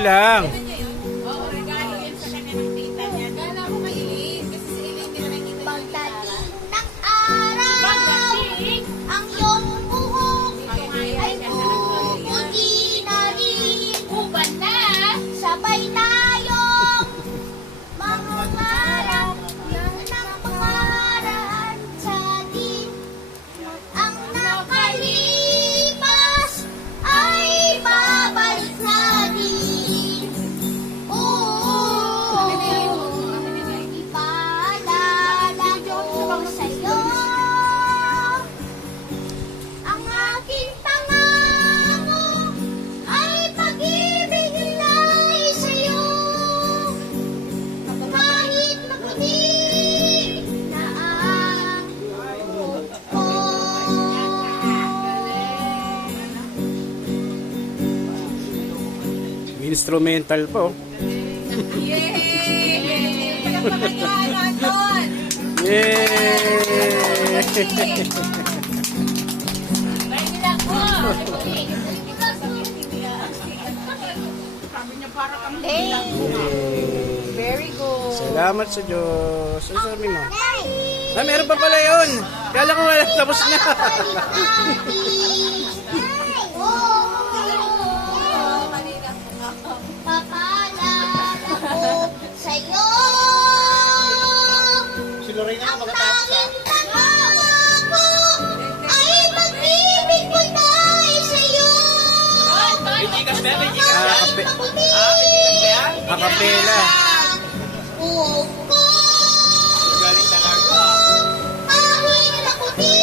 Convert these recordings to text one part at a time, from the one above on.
Okay lang. Oo, regalo yan sa kanya ng tita niya. Gala ko kay Elaine. Kasi si Elaine din naman kita Pagdating ng araw, ang iyong buhok ay puputi na rin. Uban na! Sabay tayong mangangarap ng pangaraan sa atin. Ang nakalipas ay babalik natin. Oo, ipaalala ko sa'yo ang aking pangako ay pag-ibig nilay sa'yo. Kahit maputi na ang buhok ko. Instrumental po. Yay! Palakpakan yan, Anton! Yay! Bye nila ko! Sabi niya para kami Very good. Salamat sa Diyos. Ano sabi mo? Ah, meron pa pala yun. Kala ko wala, tapos na. Papaalala ko sa'yo Si Lorena ang makatapos tanging pangako ay pag-ibig ko tayo sa'yo. May gigas ba? May gigas Ah, yan? kape. Maputi Yan? Akapela. buhok ko. Galing talaga. Kahit maputi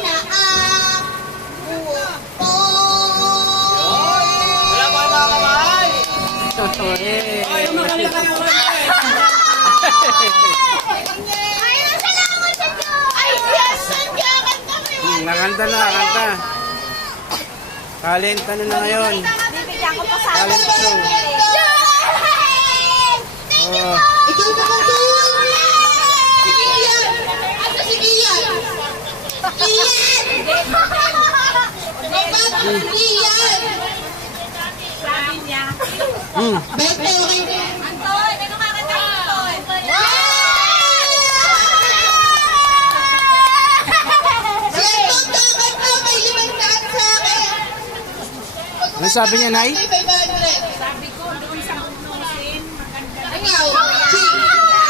na ang buhok ko. Wala pa mga kamay! Yay! Magaling ka naman eh! Ay, salamat sa Diyos! Ay, yes! Sandiyakan kami! Nakanta na, kanta. Talent ano na ngayon? Bibigyan ko pa sa Talent show. Thank you Oh. po! Ikaw naman doon! Si Kian! Ano si Kian? Kian! Kian! Sabi niya. Bete, okay? Anton, ano kakanta mo, Anton? Sentong dapat mo, may 500 sa akin. Ano sabi niya, Nay? May 500. Sabi ko, doon sa unusin, maganda. Ikaw, Ching.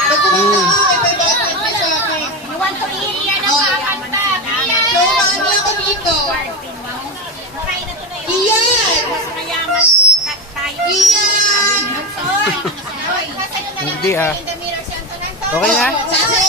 Pag pumunta ka, may 500 ka sa akin. You want to eat yan ang kakanta. So, paano ako dito? Kaya na to na yun. Kian! Mas mayaman tayo. Kian! Anton! Hindi ah. Okay na? Sasaya